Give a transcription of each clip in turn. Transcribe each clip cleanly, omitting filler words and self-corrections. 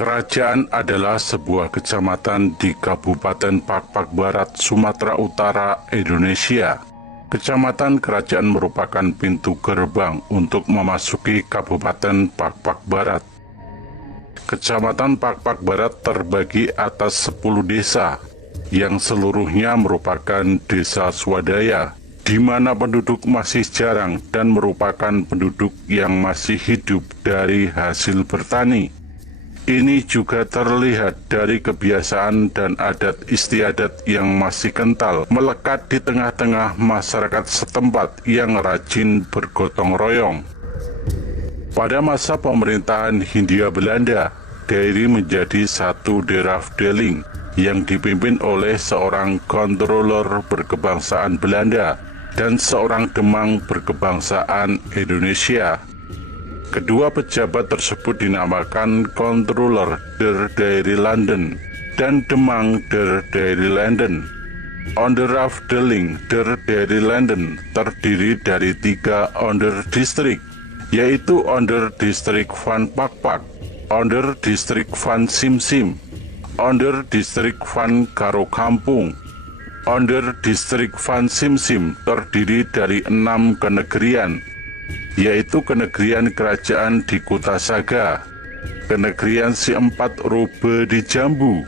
Kerajaan adalah sebuah kecamatan di Kabupaten Pakpak Barat, Sumatera Utara, Indonesia. Kecamatan kerajaan merupakan pintu gerbang untuk memasuki Kabupaten Pakpak Barat. Kecamatan Pakpak Barat terbagi atas 10 desa, yang seluruhnya merupakan desa swadaya, di mana penduduk masih jarang dan merupakan penduduk yang masih hidup dari hasil bertani. Ini juga terlihat dari kebiasaan dan adat istiadat yang masih kental melekat di tengah-tengah masyarakat setempat yang rajin bergotong royong. Pada masa pemerintahan Hindia Belanda, Dairi menjadi satu derafdeling yang dipimpin oleh seorang controller berkebangsaan Belanda dan seorang demang berkebangsaan Indonesia. Kedua pejabat tersebut dinamakan Controller der Dairi Landen dan Demang der Dairi Landen. Onderafdeling der Dairi Landen terdiri dari 3 onderdistrik, yaitu Onderdistrik van Pakpak, Onderdistrik van Simsim, Onderdistrik van Karo Kampung. Onderdistrik van Simsim terdiri dari 6 kenegrian, yaitu kenegrian kerajaan di Kutasaga, kenegrian si 4 Robe di Jambu,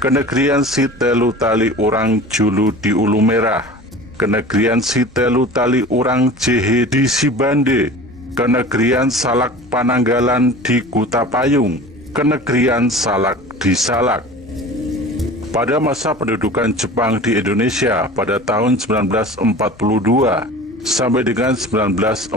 kenegrian si telu tali urang Julu di Ulu Merah, kenegrian si telu tali urang Jehe di Sibande, kenegrian Salak Pananggalan di Kutapayung, kenegrian Salak di Salak. Pada masa pendudukan Jepang di Indonesia pada tahun 1942 sampai dengan 1945,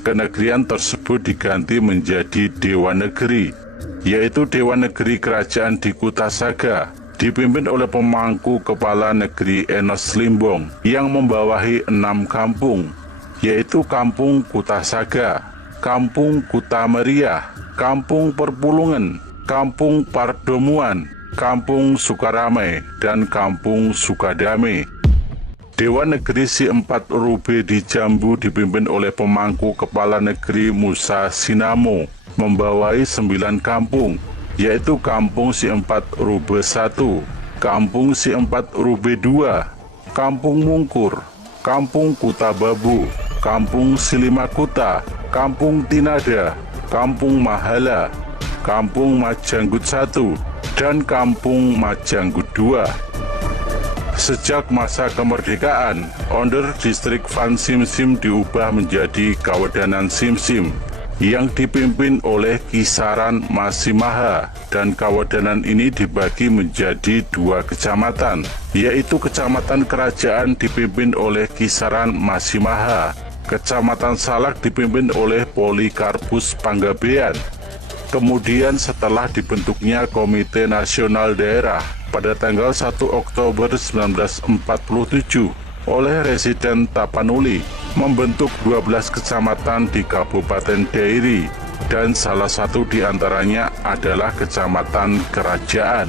kenegrian tersebut diganti menjadi Dewan Negeri, yaitu Dewan Negeri Kerajaan di Kutasaga, dipimpin oleh pemangku kepala negeri Enos Limbong yang membawahi 6 kampung, yaitu Kampung Kutasaga, Kampung Kutameriah, Kampung Perpulungan, Kampung Pardomuan, Kampung Sukaramai, dan Kampung Sukadame. Dewan Negeri si 4 Robe di Jambu dipimpin oleh pemangku kepala negeri Musa Sinamo, membawahi 9 kampung, yaitu Kampung si 4 Robe 1, Kampung si 4 Robe 2, Kampung Mungkur, Kampung Kutababu, Kampung Silimakuta, Kampung Tinada, Kampung Mahala, Kampung Majanggut 1, dan Kampung Majanggut 2. Sejak masa kemerdekaan, Onderdistrik van Simsim diubah menjadi Kawedanan Simsim yang dipimpin oleh Kisaran Masimaha, dan Kawedanan ini dibagi menjadi 2 kecamatan, yaitu Kecamatan Kerajaan dipimpin oleh Kisaran Masimaha, Kecamatan Salak dipimpin oleh Polikarpus Panggabean. Kemudian setelah dibentuknya Komite Nasional Daerah pada tanggal 1 Oktober 1947 oleh Residen Tapanuli, membentuk 12 kecamatan di Kabupaten Dairi, dan salah satu di antaranya adalah Kecamatan Kerajaan.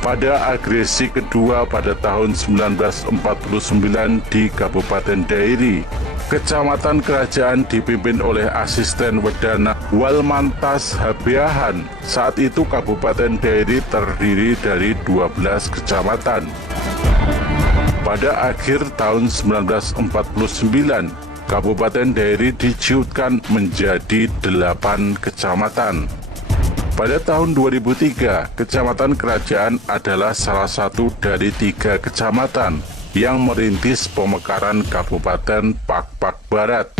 Pada agresi kedua pada tahun 1949 di Kabupaten Dairi, Kecamatan Kerajaan dipimpin oleh Asisten Wedana Walmantas Habeahan. Saat itu Kabupaten Dairi terdiri dari 12 kecamatan. Pada akhir tahun 1949, Kabupaten Dairi diciutkan menjadi 8 kecamatan. Pada tahun 2003, Kecamatan Kerajaan adalah salah satu dari 3 kecamatan yang merintis pemekaran Kabupaten Pakpak Barat.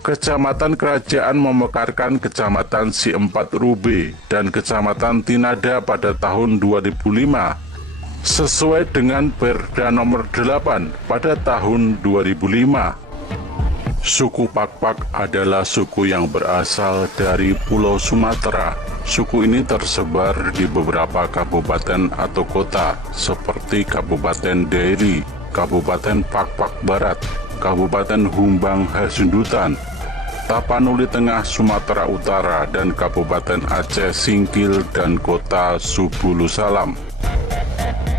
Kecamatan Kerajaan memekarkan Kecamatan si 4 Robe dan Kecamatan Tinada pada tahun 2005, sesuai dengan Perda nomor 8 pada tahun 2005. Suku Pakpak adalah suku yang berasal dari Pulau Sumatera. Suku ini tersebar di beberapa kabupaten atau kota seperti Kabupaten Dairi, Kabupaten Pakpak Barat, Kabupaten Humbang Hasundutan, Tapanuli Tengah Sumatera Utara, dan Kabupaten Aceh Singkil dan Kota Subulusalam.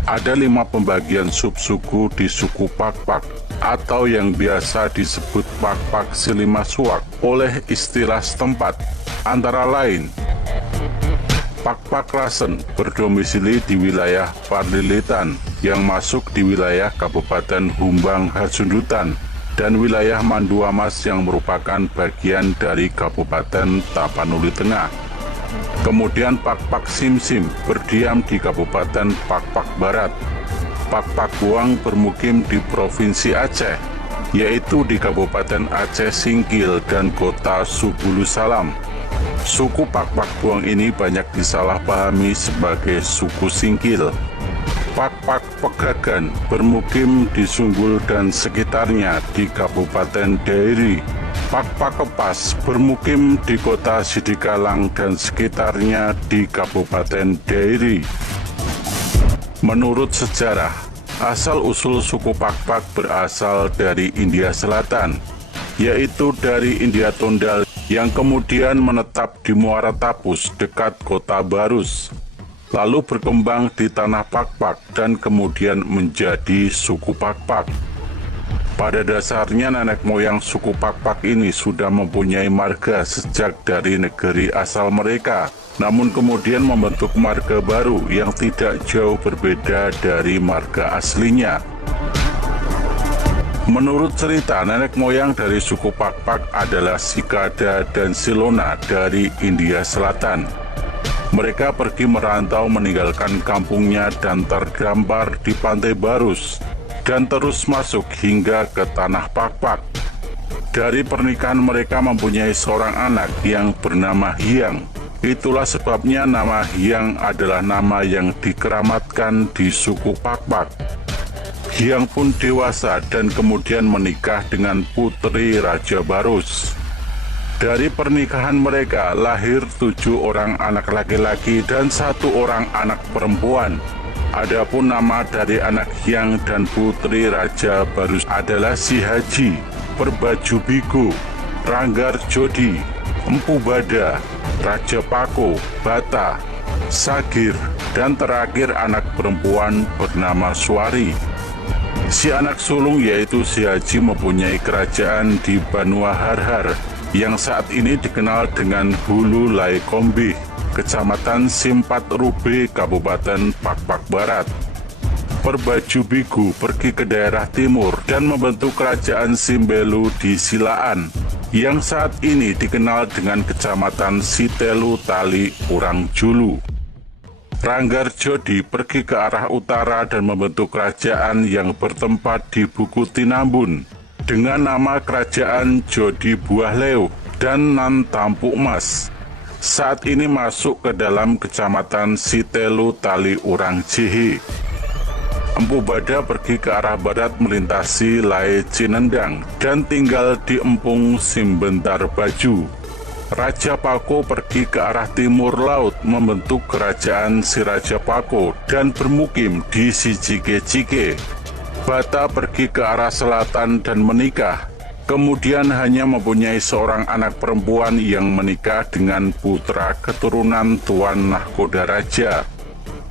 Ada 5 pembagian subsuku di suku Pakpak, atau yang biasa disebut Pakpak Silimasuak oleh istilah setempat, antara lain Pak Rasen berdomisili di wilayah Parlilitan yang masuk di wilayah Kabupaten Humbang Hasundutan dan wilayah Manduamas yang merupakan bagian dari Kabupaten Tapanuli Tengah. Kemudian Pak Simsim berdiam di Kabupaten Pak Barat. Pak Buang bermukim di Provinsi Aceh, yaitu di Kabupaten Aceh Singkil dan Kota Subulu Salam. Suku Pak Buang ini banyak disalahpahami sebagai suku Singkil. Pak Pegagan bermukim di Sunggul dan sekitarnya di Kabupaten Dairi. Pak Kepas bermukim di Kota Sidikalang dan sekitarnya di Kabupaten Dairi. Menurut sejarah, asal-usul suku Pak berasal dari India Selatan, yaitu dari India Tondal yang kemudian menetap di Muara Tapus dekat Kota Barus, lalu berkembang di tanah Pak dan kemudian menjadi suku Pak. Pada dasarnya nenek moyang suku Pak ini sudah mempunyai marga sejak dari negeri asal mereka, namun kemudian membentuk marga baru yang tidak jauh berbeda dari marga aslinya. Menurut cerita, nenek moyang dari suku Pak adalah Sikada dan Silona dari India Selatan. Mereka pergi merantau meninggalkan kampungnya dan terdampar di Pantai Barus dan terus masuk hingga ke tanah Pak. Dari pernikahan mereka mempunyai seorang anak yang bernama Hyang. Itulah sebabnya nama Hyang adalah nama yang dikeramatkan di suku Pak. Hyang pun dewasa dan kemudian menikah dengan putri Raja Barus. Dari pernikahan mereka lahir 7 orang anak laki-laki dan 1 orang anak perempuan. Adapun nama dari anak Hyang dan putri Raja Barus adalah Si Haji, Perbaju Bigu, Ranggar Jodi, Empu Bada, Raja Pako, Bata, Sagir, dan terakhir anak perempuan bernama Suari. Si anak sulung yaitu Si Haji mempunyai kerajaan di Banua Harhar yang saat ini dikenal dengan Hulu Laikombe, Kecamatan Simpat Rube, Kabupaten Pak Barat. Perbaju Bigu pergi ke daerah timur dan membentuk kerajaan Simbelu di Silaan yang saat ini dikenal dengan Kecamatan Sitelu Tali Urang Julu. Ranggar Jodi pergi ke arah utara dan membentuk kerajaan yang bertempat di Buku Tinambun dengan nama Kerajaan Jodi Buah Leu dan Nan Tampu Mas. Saat ini masuk ke dalam Kecamatan Sitelu Tali Urang Jihe. Empu Bada pergi ke arah barat melintasi Lai Cinendang dan tinggal di Empung Simbentar Baju. Raja Pako pergi ke arah timur laut membentuk kerajaan Si Raja Pako dan bermukim di Sijike-Jike. Bata pergi ke arah selatan dan menikah, kemudian hanya mempunyai seorang anak perempuan yang menikah dengan putra keturunan Tuan Nahkoda Raja.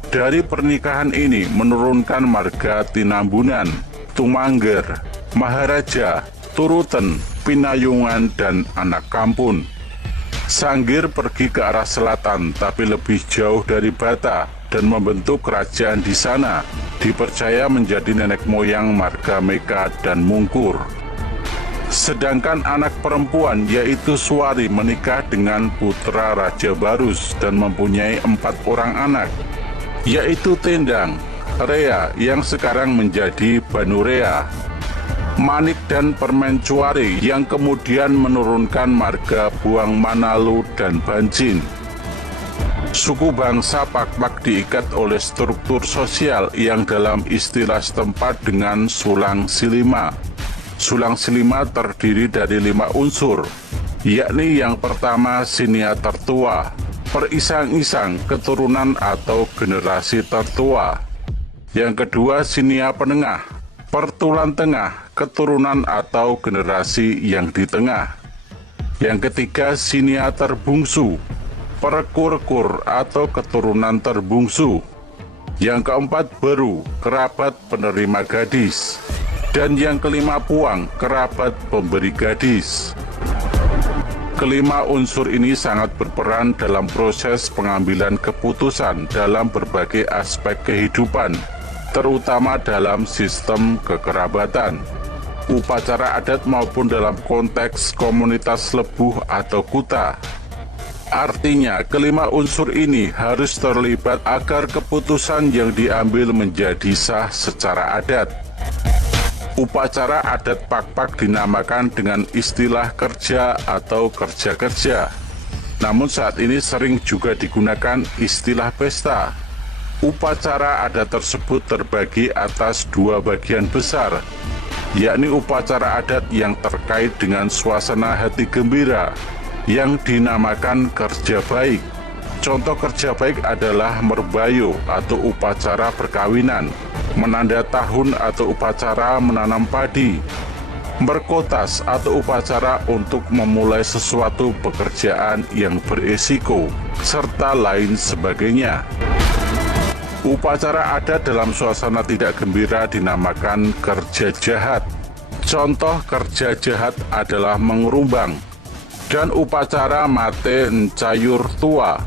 Dari pernikahan ini menurunkan marga Tinambunan, Tumangger, Maharaja, Turuten, Pinayungan, dan Anak Kampun. Sanggir pergi ke arah selatan tapi lebih jauh dari Bata dan membentuk kerajaan di sana, dipercaya menjadi nenek moyang marga Meka dan Mungkur. Sedangkan anak perempuan yaitu Suari menikah dengan putra Raja Barus dan mempunyai 4 orang anak, yaitu Tendang, Rea yang sekarang menjadi Banurea, Manik dan Permencuari yang kemudian menurunkan marga Buang Manalu dan Bancin. Suku bangsa Pak diikat oleh struktur sosial yang dalam istilah setempat dengan sulang silima. Sulang silima terdiri dari 5 unsur, yakni yang pertama sinia tertua, perisang-isang keturunan atau generasi tertua. Yang kedua sinia penengah, pertulan tengah, keturunan atau generasi yang di tengah. Yang ketiga sinia terbungsu, perekur-rekur atau keturunan terbungsu. Yang keempat beru, kerabat penerima gadis. Dan yang kelima puang, kerabat pemberi gadis. Kelima unsur ini sangat berperan dalam proses pengambilan keputusan dalam berbagai aspek kehidupan, terutama dalam sistem kekerabatan, upacara adat maupun dalam konteks komunitas lebuh atau kuta. Artinya, kelima unsur ini harus terlibat agar keputusan yang diambil menjadi sah secara adat. Upacara adat Pakpak dinamakan dengan istilah kerja atau kerja-kerja. Namun saat ini sering juga digunakan istilah pesta. Upacara adat tersebut terbagi atas dua bagian besar, yakni upacara adat yang terkait dengan suasana hati gembira, yang dinamakan kerja baik. Contoh kerja baik adalah merbayo atau upacara perkawinan, menanda tahun atau upacara menanam padi, berkotas atau upacara untuk memulai sesuatu pekerjaan yang beresiko, serta lain sebagainya. Upacara adat dalam suasana tidak gembira dinamakan kerja jahat. Contoh kerja jahat adalah mengerumbang, dan upacara mate encayur tua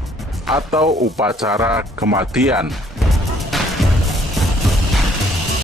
atau upacara kematian.